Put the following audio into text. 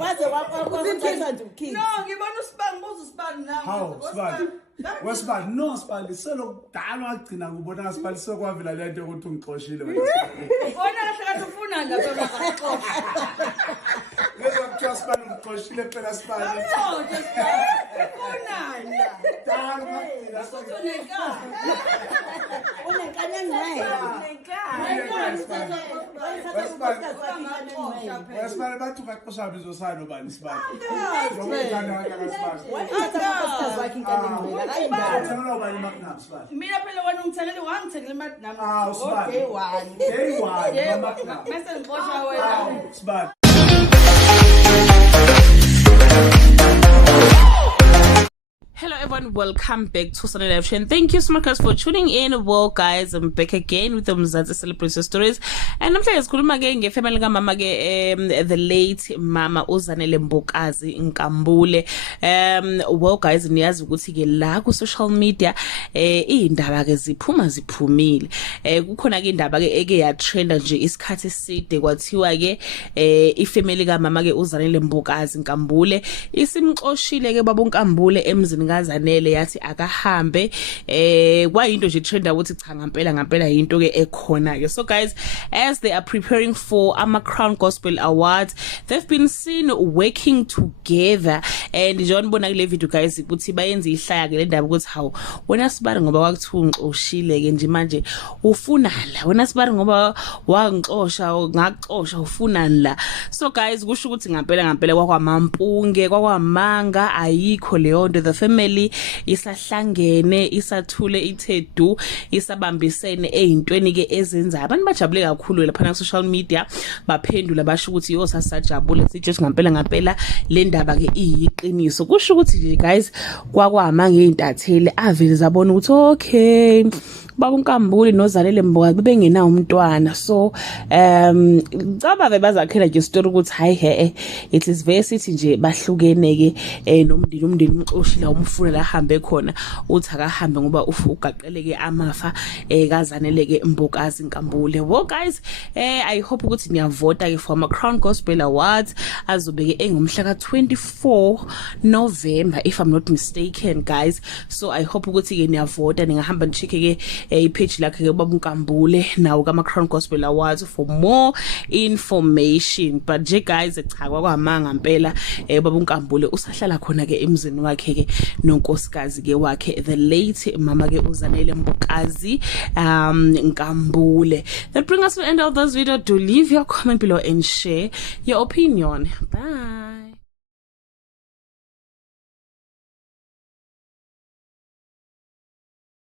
Waze wakuthatha nje ukhizi. No, ngibona uSibani buza uSibani nawe. Hawu Sibani. Wesibani no Sibani selokudala wagcina ngibona ngaSibani sokwavela lento ukuthi ungixoshile wena. Wona kahle kahle ufuna nje phela ngaxoxa. Ngezokuthiwa Sibani ungixoshile phela Sibani. No, just ufuna la. Dala ngagcina Usuneka. Unenkanya naye. Wesibani bathi ukaxosha bizosana bani Sibani. Mina phela wena ungithengele wangithengele imali nami. Sibani. Day one. Day one. Yebo, mase ngixosha wena. Sibani. Hello everyone, welcome back to Sunday Live Show, and thank you so much guys for tuning in. Well guys, I'm back again with the Mzansi Celebrity Stories, and I'm sikhuluma ke ngefamily kaMama ke the late Mama uZanele MBOKAZI NGAMBULE. Well guys, niyazi ukuthi ke la ku social media indaba ke ziphumile. Kukhona ke indaba ke eke ya trenda nje isikhathi eside kwathiwa ke ifamily kaMama ke uZanele MBOKAZI NGAMBULE isimxoshile ke baba uNkambule emzini KAZANELE yathi akahambe kwayinto nje trend ukuthi cha ngampela into ke ekhona ke. So guys, as they are preparing for Crown Gospel Awards, they've been seen working together, and njengoba nibona kule video guys ukuthi bayenza ihlaya ke le ndaba ukuthi hawo wena Sibari ngoba wakuthiwa ungixoshile ke nje manje ufunala, wena Sibari ngoba wangixosha ngaxosha ufunani la. So guys, kusho ukuthi ngampela kwakwamampunge kwakwamanga ayikho leyo nto. The family isahlangene isathule ithedu isabambisene ezintweni ke ezenza abantu bajabule kakhulu lapha na social media, baphendula basho ukuthi yo sasajabule sithi ngampela le ndaba ke iyiqiniso. Kusho ukuthi guys kwakwamanga eintatheli avele zabona ukuthi okay baba uNkambule noZanele MBOKAZI bengenawo umntwana. So caba bebazakhela nje story ukuthi hayi it is very sithi nje bahlukene ke nomndeni umxoshila umfuna la hambe khona uthi akahambe ngoba ugaqeleke amafa KAZANELE ke MBOKAZI NGAMBULE. Well guys, I hope ukuthi niyavota ke for Crown Gospel Awards azobeke engomhla ka 24 November if I'm not mistaken guys. So I hope ukuthi ke niyavota, ningahamba nicheck ke page lakhe ke baba uNkambule nawo ka Crown Gospel Awards for more information. But nje guys cha kwakwamanga ngempela baba uNkambule usahlala khona ke emzini wakhe ke nonkosikazi ke wakhe the late Mama ke uZanele MBOKAZI NGAMBULE. That brings us to the end of this video. Do leave your comment below and share your opinion. Bye.